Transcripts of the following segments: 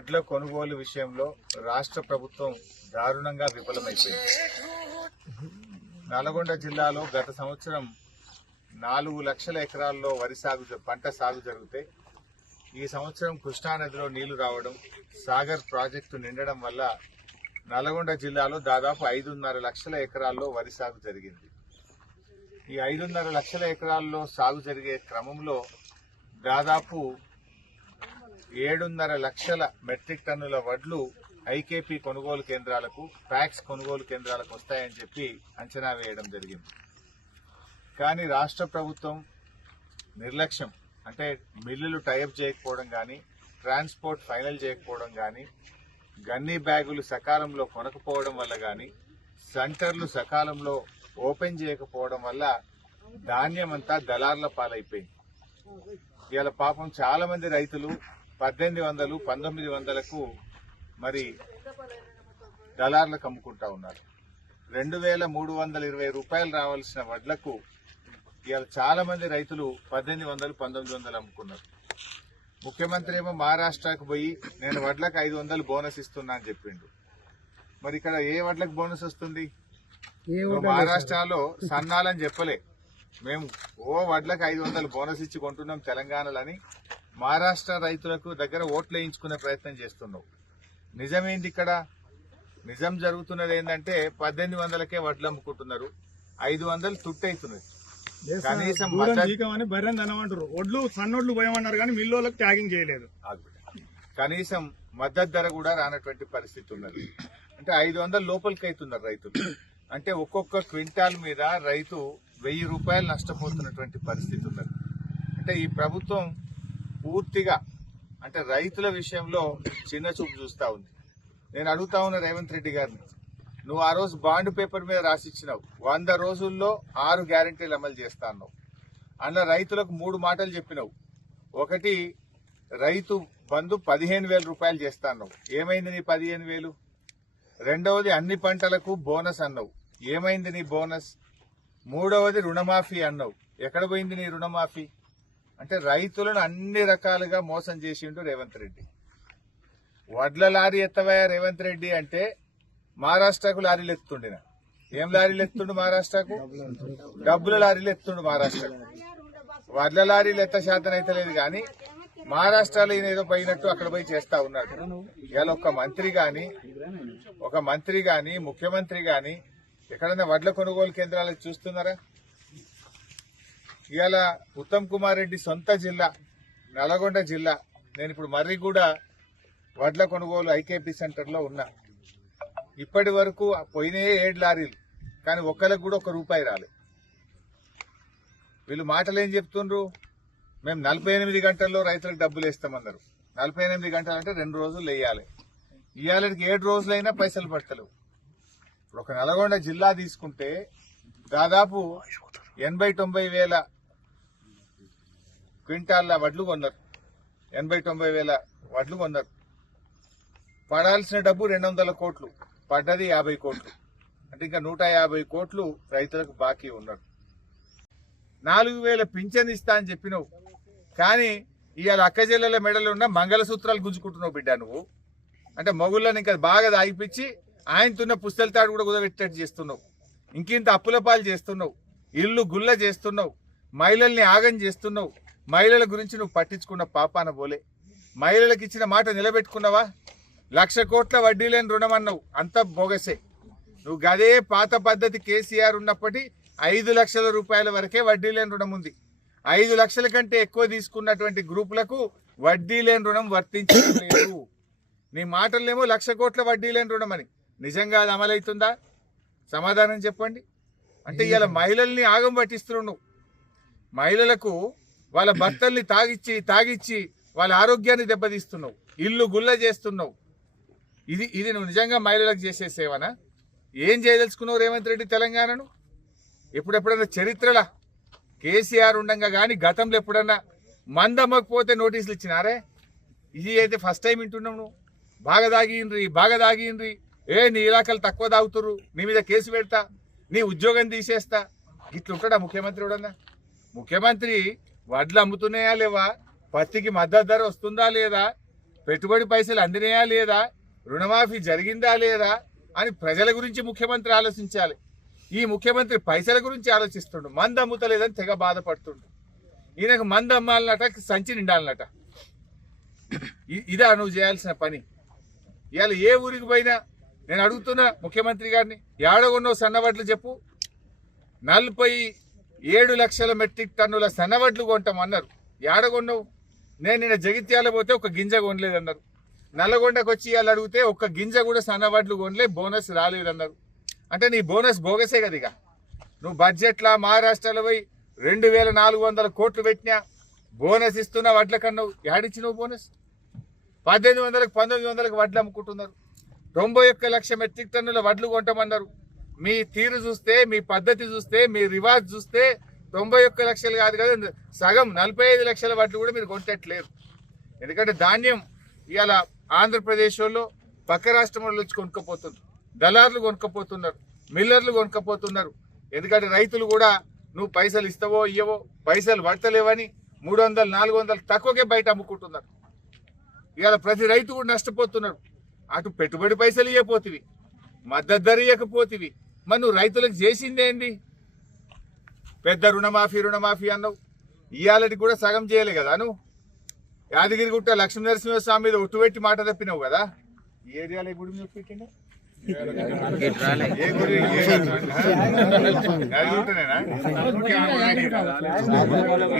వడ్ల కొనుగోలు విషయంలో రాష్ట్ర ప్రభుత్వం దారుణంగా విఫలమైపోయింది. నల్గొండ జిల్లాలో గత సంవత్సరం 4 లక్షల ఎకరాల్లో వరి పంట సాగు జరిగితే ఈ సంవత్సరం కృష్ణానదిలో నీళ్లు రావడం, సాగర్ ప్రాజెక్టు నిండడం వల్ల నల్గొండ జిల్లాలో దాదాపు 5.5 లక్షల ఎకరాల్లో వరి సాగు జరిగింది. ఈ 5.5 లక్షల ఎకరాల్లో సాగు జరిగే క్రమంలో దాదాపు 7.5 లక్షల మెట్రిక్ టన్నుల వడ్లు ఐకేపీ కొనుగోలు కేంద్రాలకు, ప్యాక్స్ కొనుగోలు కేంద్రాలకు వస్తాయని చెప్పి అంచనా వేయడం జరిగింది. కానీ రాష్ట్ర ప్రభుత్వం నిర్లక్ష్యం, అంటే మిల్లులు టైఅప్ చేయకపోవడం కానీ, ట్రాన్స్పోర్ట్ ఫైనల్ చేయకపోవడం కానీ, గన్నీ బ్యాగులు సకాలంలో కొనకపోవడం వల్ల కానీ, సెంటర్లు సకాలంలో ఓపెన్ చేయకపోవడం వల్ల ధాన్యం అంతా దళార్ల పాలైపోయింది. ఇవాళ పాపం చాలా మంది రైతులు 1800, 1900కు మరి దళార్లకు అమ్ముకుంటా ఉన్నారు. 2320 రూపాయలు రావాల్సిన వడ్లకు ఇవాళ చాలా మంది రైతులు 1800, 1900 అమ్ముకున్నారు. ముఖ్యమంత్రి ఏమో మహారాష్ట్రకు పోయి నేను వడ్లకు 500 బోనస్ ఇస్తున్నా అని చెప్పిండు. మరి ఇక్కడ ఏ వడ్లకు బోనస్ వస్తుంది? మహారాష్ట్రలో సన్నాలని చెప్పలే, మేము వడ్లకు 500 బోనస్ ఇచ్చి కొంటున్నాం తెలంగాణలని మహారాష్ట్ర రైతులకు దగ్గర ఓట్లు వేయించుకునే ప్రయత్నం చేస్తున్నావు. నిజమేంది ఇక్కడ? నిజం జరుగుతున్నది ఏంటంటే 1800కే వడ్లు అమ్ముకుంటున్నారు, 500 తుట్టయితున్నది. కనీసం ఒడ్లు సన్నొడ్లు పోయమన్నారు కానీ మిల్లులకు ట్యాగింగ్ చేయలేదు. కనీసం మద్దతు ధర కూడా రానటువంటి పరిస్థితి ఉన్నది. అంటే 500 లోపలికి అవుతున్నారు రైతులు. అంటే ఒక్కొక్క క్వింటాల్ మీద రైతు 1000 రూపాయలు నష్టపోతున్నటువంటి పరిస్థితి ఉన్నది. అంటే ఈ ప్రభుత్వం పూర్తిగా అంటే రైతుల విషయంలో చిన్న చూపు చూస్తా ఉంది. నేను అడుగుతా ఉన్నా రేవంత్ రెడ్డి గారిని, నువ్వు ఆ రోజు బాండ్ పేపర్ మీద రాసిచ్చినావు 100 రోజుల్లో 6 గ్యారెంటీలు అమలు చేస్తా అన్నావు. అందులో రైతులకు 3 మాటలు చెప్పినావు. ఒకటి, రైతు బంధు 15,000 రూపాయలు చేస్తా అన్నావు. ఏమైంది నీ 15,000? రెండవది, అన్ని పంటలకు బోనస్ అన్నావు. ఏమైంది నీ బోనస్? మూడవది, రుణమాఫీ అన్నావు. ఎక్కడ పోయింది నీ రుణమాఫీ? అంటే రైతులను అన్ని రకాలుగా మోసం చేసిండు రేవంత్ రెడ్డి. వడ్ల లారీ ఎత్తవయ్యా రేవంత్ రెడ్డి అంటే మహారాష్ట్రకు లారీలు ఎత్తుండిన. ఏం లారీలు ఎత్తుండు మహారాష్ట్రకు? డబ్బుల లారీలు ఎత్తుండు మహారాష్ట్రకు. వడ్ల లారీలు ఎత్త శాతం అయితే లేదు కానీ మహారాష్ట్రలో ఈయన ఏదో పోయినట్టు అక్కడ పోయి చేస్తా ఉన్నాడు. ఇవాళ ఒక మంత్రి గాని ముఖ్యమంత్రి గాని ఎక్కడైనా వడ్ల కొనుగోలు కేంద్రాలకు చూస్తున్నారా? ఇవాళ ఉత్తమ్ కుమార్ రెడ్డి సొంత జిల్లా నల్గొండ జిల్లా. నేను ఇప్పుడు మర్రిగూడ వడ్ల కొనుగోలు ఐకేపీ సెంటర్లో ఉన్నా. ఇప్పటి వరకు పోయినాయే 7 లారీలు, కానీ ఒక్కరికి కూడా 1 రూపాయి రాలేదు. వీళ్ళు మాటలు ఏం చెప్తుండ్రు? మేము 48 గంటల్లో రైతులకు డబ్బులు వేస్తామన్నారు. 48 గంటలు అంటే 2 రోజులు వేయాలి. ఇవాళకి 7 రోజులైనా పైసలు పడతలేవు. ఇప్పుడు ఒక నల్గొండ జిల్లా తీసుకుంటే దాదాపు 80-90 వేల క్వింటాల్ల వడ్లు కొన్నారు. 80-90 వేల వడ్లు కొన్నారు. పడాల్సిన డబ్బు 200 కోట్లు, పడ్డది 50 కోట్లు. అంటే ఇంకా 150 కోట్లు రైతులకు బాకీ ఉన్నారు. 4,000 పింఛన్ ఇస్తా అని చెప్పినావు, కానీ ఇవాళ అక్కజెల్లెల మెడలో ఉన్న మంగళసూత్రాలు గుంజుకుంటున్నావు బిడ్డ నువ్వు. అంటే మొగుళ్ళని ఇంకా బాగా దాగిపించి ఆయనతున్న పుస్తల తాడు కూడా కుదబెట్టేట్టు చేస్తున్నావు. ఇంకింత అప్పుల పాలు చేస్తున్నావు, ఇల్లు గుల్ల చేస్తున్నావు, మహిళల్ని ఆగం చేస్తున్నావు. మహిళల గురించి నువ్వు పట్టించుకున్న పాపాన పోలే. మహిళలకు ఇచ్చిన మాట నిలబెట్టుకున్నావా? 1,00,000 కోట్ల వడ్డీ లేని రుణం అన్నావు, అంత బోగసే. నువ్వు గదే పాత పద్ధతి కేసీఆర్ ఉన్నప్పటి 5 లక్షల రూపాయల వరకే వడ్డీ లేని రుణం ఉంది. 5 లక్షల కంటే ఎక్కువ తీసుకున్నటువంటి గ్రూపులకు వడ్డీ లేని రుణం వర్తించలేదు. నీ మాటలేమో 1,00,000 కోట్ల వడ్డీ లేని రుణం అని. నిజంగా అది అమలవుతుందా? సమాధానం చెప్పండి. అంటే ఇవాళ మహిళల్ని ఆగం పట్టిస్తున్నావు నువ్వు. మహిళలకు వాళ్ళ భర్తల్ని తాగిచ్చి వాళ్ళ ఆరోగ్యాన్ని దెబ్బతీస్తున్నావు, ఇల్లు గుల్ల చేస్తున్నావు. ఇది నువ్వు నిజంగా మహిళలకు చేసే సేవనా? ఏం చేయదలుచుకున్నావు రేవంత్ రెడ్డి తెలంగాణను? ఎప్పుడెప్పుడన్నా చరిత్రలా కేసీఆర్ ఉండగా కానీ గతంలో ఎప్పుడన్నా మందమ్మకపోతే నోటీసులు ఇచ్చినారే? ఇది అయితే ఫస్ట్ టైం వింటున్నావు నువ్వు. బాగా దాగిన్రి, నీ ఇలాకలు తక్కువ తాగుతుర్రు, నీ మీద కేసు పెడతా, నీ ఉద్యోగం తీసేస్తా. ఇట్లుంటాడా ముఖ్యమంత్రి? ఎవడన్నా ముఖ్యమంత్రి వడ్లు అమ్ముతున్నాయా లేవా, పత్తికి మద్దతు ధర వస్తుందా లేదా, పెట్టుబడి పైసలు అందినాయా లేదా, రుణమాఫీ జరిగిందా లేదా అని ప్రజల గురించి ముఖ్యమంత్రి ఆలోచించాలి. ఈ ముఖ్యమంత్రి పైసల గురించి ఆలోచిస్తుండు. మందు అమ్ముతలేదని తెగ బాధపడుతుండు. ఈయనకు మందు అమ్మాలన్నట, సంచి నిండాలన్నట. ఇదా నువ్వు చేయాల్సిన పని? ఇవాళ ఏ ఊరికి పోయినా నేను అడుగుతున్నా ముఖ్యమంత్రి గారిని, ఏడగొన్నో సన్నవడ్లు చెప్పు. 47 లక్షల మెట్రిక్ టన్నుల సన్నవడ్లు కొంటామన్నారు. ఏడగొన్నావు? నేను నిన్న జగిత్యాల పోతే ఒక గింజ కొనలేదన్నారు. నల్లగొండకు వచ్చి ఇవాళ అడిగితే ఒక్క గింజ కూడా సన్నవడ్లు కొనలే, బోనస్ రాలేదన్నారు. అంటే నీ బోనస్ బోగసే కదా. ఇక నువ్వు బడ్జెట్లా మహారాష్ట్రలో పోయి 2400 కోట్లు పెట్టినా బోనస్ ఇస్తున్నా వడ్ల కన్నావు. ఏడిచ్చినావు బోనస్? 1800కు 1900కు వడ్లు అమ్ముకుంటున్నారు. 91 లక్ష మెట్రిక్ టన్నుల వడ్లు కొంటామన్నారు. మీ తీరు చూస్తే, మీ పద్ధతి చూస్తే, మీ రివాజ్ చూస్తే 91 లక్షలు కాదు కదా, సగం 45 లక్షల వడ్లు కూడా మీరు కొంటట్లేరు. ఎందుకంటే ధాన్యం ఇవాళ ఆంధ్రప్రదేశ్ వాళ్ళు పక్క రాష్ట్రంలో వచ్చి కొనుక్కపోతున్నారు, దళారులు కొనుక్కపోతున్నారు, మిల్లర్లు కొనుక్కపోతున్నారు. ఎందుకంటే రైతులు కూడా నువ్వు పైసలు ఇస్తావో ఇయ్యవో, పైసలు పడతలేవని 300, 400 తక్కువకే బయట అమ్ముకుంటున్నారు. ఇవాళ ప్రతి రైతు కూడా నష్టపోతున్నారు. అటు పెట్టుబడి పైసలు ఇవ్వపోతివి, మద్దతు ధర ఇవ్వకపోతివి, మరి నువ్వు రైతులకు చేసిందేంది? పెద్ద రుణమాఫీ అన్నావు. ఇవాళకి కూడా సగం చేయలే కదా నువ్వు. యాదగిరిగుట్ట లక్ష్మీ నరసింహస్వామి మీద ఒట్టు పెట్టి మాట తప్పినావు కదా. ఈ ఏరియాలో గుడి మీద పెట్టిండే ఏ గుడి? యాదగిరిగుట్టనేనా?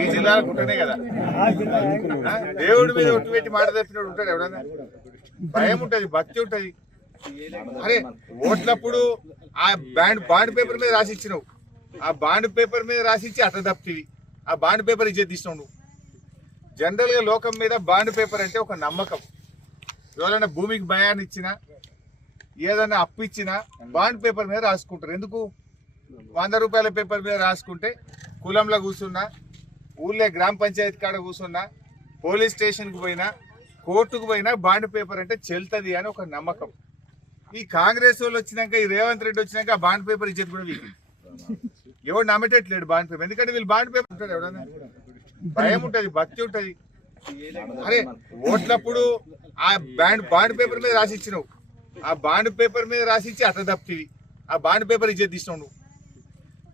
ఈ జిల్లాలో గుట్టనే కదా. దేవుడి మీద ఒట్టు పెట్టి మాట తప్పినాడు ఉంటాడు ఎవడన్నా? భయం ఉంటది, భక్తి ఉంటది. అరే ఓట్లప్పుడు ఆ బాండ్ పేపర్ మీద రాసిచ్చినావు. ఆ బాండ్ పేపర్ మీద రాసిచ్చి అట్ట తప్పివి. ఆ బాండ్ పేపర్ ఇచ్చేది తీసినావు నువ్వు. జనరల్ గా లోకం మీద బాండ్ పేపర్ అంటే ఒక నమ్మకం. ఎవరైనా భూమికి భయాన్ని ఇచ్చినా, ఏదైనా అప్పు ఇచ్చినా బాండ్ పేపర్ మీద రాసుకుంటారు. ఎందుకు? 100 రూపాయల పేపర్ మీద రాసుకుంటే కులంలో కూర్చున్నా, ఊళ్ళో గ్రామ పంచాయతీ కాడ కూర్చున్నా, పోలీస్ స్టేషన్కి పోయినా, కోర్టుకు పోయినా బాండ్ పేపర్ అంటే చెల్తుంది అని ఒక నమ్మకం. ఈ కాంగ్రెస్ వాళ్ళు వచ్చినాక, ఈ రేవంత్ రెడ్డి వచ్చినాక ఆ బాండ్ పేపర్ ఇచ్చేది కూడా వీళ్ళు ఎవరు నమ్మేటట్లేడు బాండ్ పేపర్. ఎందుకంటే వీళ్ళు బాండ్ పేపర్ ఉంటాడు ఎవడన్నా? భయం ఉంటది, భక్తి ఉంటది. అరే ఓట్లప్పుడు ఆ బాండ్ పేపర్ మీద రాసిచ్చినావు. ఆ బాండ్ పేపర్ మీద రాసిచ్చి అట్ట తప్పివి. ఆ బాండ్ పేపర్ ఇచ్చేది తీసినావు నువ్వు.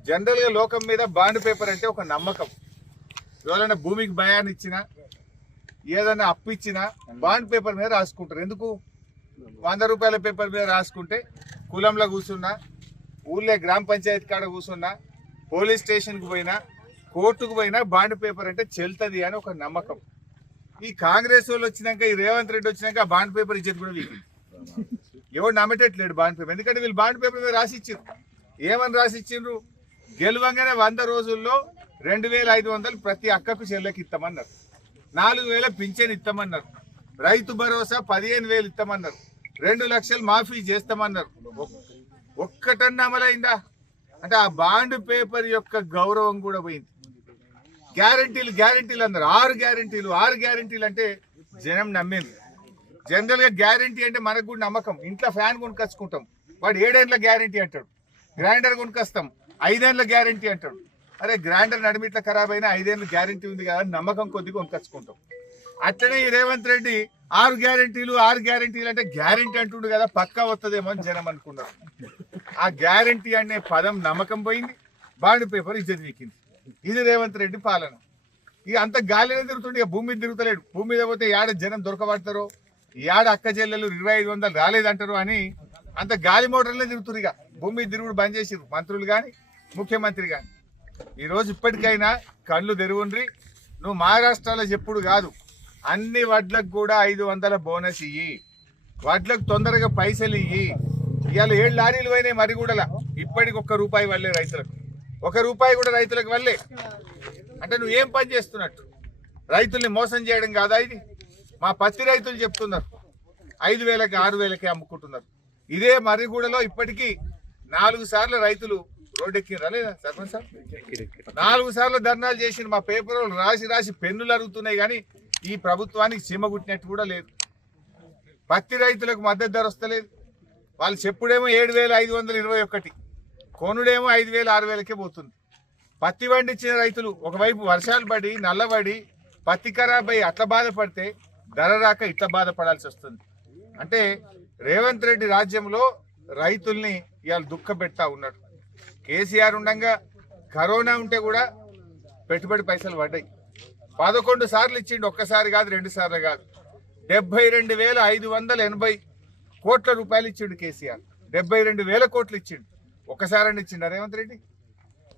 జనరల్ గా లోకం మీద బాండ్ పేపర్ అంటే ఒక నమ్మకం. ఎవరైనా భూమికి భయాన్ని ఇచ్చినా, ఏదైనా అప్పు ఇచ్చినా బాండ్ పేపర్ మీద రాసుకుంటారు. ఎందుకు? 100 రూపాయల పేపర్ మీద రాసుకుంటే కులంలో కూర్చున్నా, ఊళ్ళో గ్రామ పంచాయతీ కాడ కూర్చున్నా, పోలీస్ స్టేషన్కి పోయినా, కోర్టుకు పోయినా బాండ్ పేపర్ అంటే చెల్తుంది అని ఒక నమ్మకం. ఈ కాంగ్రెస్ వాళ్ళు వచ్చినాక, ఈ రేవంత్ రెడ్డి వచ్చినాక ఆ బాండ్ పేపర్ ఇచ్చేది కూడా వీళ్ళు ఎవరు నమ్మేటట్లేడు బాండ్ పేపర్. ఎందుకంటే వీళ్ళు బాండ్ పేపర్ మీద రాసిచ్చారు. ఏమని రాసిచ్చిండ్రు? గెలవంగానే 100 రోజుల్లో 2500 ప్రతి అక్కకు చెల్లెకి ఇస్తామన్నారు. 4000 పింఛన్ ఇస్తామన్నారు. రైతు భరోసా 15,000 ఇస్తామన్నారు. 2 లక్షలు మాఫీ చేస్తామన్నారు. ఒక్కటన్నా అమలైందా? అంటే ఆ బాండ్ పేపర్ యొక్క గౌరవం కూడా పోయింది. గ్యారంటీలు అన్నారు. 6 గ్యారంటీలు అంటే జనం నమ్మింది. జనరల్ గా గ్యారంటీ అంటే మనకు కూడా నమ్మకం. ఇంట్లో ఫ్యాన్ కొనుకొచ్చుకుంటాం, వాడు 7 ఏళ్ళ గ్యారంటీ అంటాడు. గ్రైండర్ కొనుకొస్తాం, 5 ఏళ్ళ గ్యారంటీ అంటాడు. అరే గ్రైండర్ నడిమిట్ల ఖరాబ్ అయినా 5 ఏళ్ళు గ్యారంటీ ఉంది కదా, నమ్మకం కొద్దిగా కొనుకొచ్చుకుంటాం. అట్లనే ఈ రేవంత్ రెడ్డి 6 గ్యారంటీలు అంటే గ్యారంటీ అంటుండు కదా, పక్కా వస్తుందేమో అని జనం అనుకున్నారు. ఆ గ్యారంటీ అనే పదం నమ్మకం పోయింది, బాండ్ పేపర్ ఇజ్జత్ వీకింది. ఇది రేవంత్ రెడ్డి పాలన. ఇక అంత గాలినే తిరుగుతుండే, ఇక భూమి మీద తిరుగుతలేడు. భూమి మీద పోతే ఏడ జనం దొరకబడతారో, ఏడ అక్క చెల్లెలు 2500 రాలేదంటారు అని అంత గాలి మోటార్లే తిరుగుతున్నారు. ఇక భూమి మీద తిరుగుడు బంద్ చేసిరు మంత్రులు కానీ, ముఖ్యమంత్రి కానీ. ఈరోజు ఇప్పటికైనా కళ్ళు తెరువుండ్రి. నువ్వు మహారాష్ట్రలో చెప్పుడు కాదు, అన్ని వడ్లకు కూడా 500 బోనస్ ఇయ్యి, వడ్లకు తొందరగా పైసలు ఇయ్యి. ఇవాళ 7 లారీలు పోయినాయి మరిగూడలా, ఇప్పటికి ₹1 వల్లే రైతులకు, ₹1 కూడా రైతులకు వల్లే. అంటే నువ్వు ఏం పని చేస్తున్నట్టు? రైతుల్ని మోసం చేయడం కాదా ఇది? మా పత్తి రైతులు చెప్తున్నారు 5,000కి 6,000కి అమ్ముకుంటున్నారు. ఇదే మర్రిగూడలో ఇప్పటికీ 4 సార్లు రైతులు రోడ్డెక్కిరా లేదా సర్పంచ్ సార్? 4 సార్లు ధర్నాలు చేసిన మా పేపర్ రాసి పెన్నులు అరుగుతున్నాయి. కానీ ఈ ప్రభుత్వానికి సీమ గుట్టినట్టు కూడా లేదు. పత్తి రైతులకు మద్దతు ధర వస్తలేదు. వాళ్ళు చెప్పుడేమో 7,521, కొనుడేమో 5,000 6,000కే పోతుంది. పత్తి పండించిన రైతులు ఒకవైపు వర్షాలు పడి నల్లబడి పత్తి ఖరాబ్ అయ్యి అట్లా బాధపడితే, ధర రాక ఇట్లా బాధపడాల్సి వస్తుంది. అంటే రేవంత్ రెడ్డి రాజ్యంలో రైతుల్ని ఇవాళ దుఃఖపెడతా ఉన్నాడు. కేసీఆర్ ఉండగా కరోనా ఉంటే కూడా పెట్టుబడి పైసలు పడ్డాయి. 11 సార్లు ఇచ్చిండు, ఒక్కసారి కాదు 2 సార్లు కాదు. 72,580 కోట్ల రూపాయలు ఇచ్చిండు కేసీఆర్. 72,000 కోట్లు ఇచ్చిండు. ఒక్కసారి ఇచ్చిండు రేవంత్ రెడ్డి.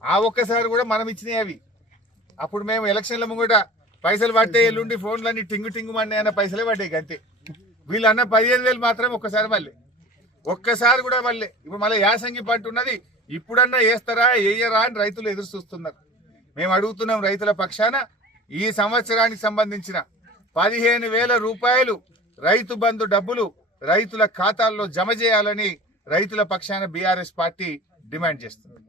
ఆ ఒక్కసారి కూడా మనం ఇచ్చినాయి అవి. అప్పుడు మేము ఎలక్షన్ల ముంగట పైసలు పట్టే ఎల్లుండి ఫోన్లన్నీ టింగు టింగు మన్నీ అన్న పైసలే పడ్డాయి అంతే. వీళ్ళు అన్న 15,000 మాత్రం ఒక్కసారి కూడా మళ్ళీ ఇప్పుడు మళ్ళీ యాసంగి పంట ఉన్నది, ఇప్పుడన్నా వేస్తారా వేయరా అని రైతులు ఎదురు చూస్తున్నారు. మేము అడుగుతున్నాం రైతుల పక్షాన ఈ సంవత్సరానికి సంబంధించిన 15,000 రూపాయలు రైతు బంధు డబ్బులు రైతుల ఖాతాల్లో జమ చేయాలని రైతుల పక్షాన బీఆర్ఎస్ పార్టీ డిమాండ్ చేస్తుంది.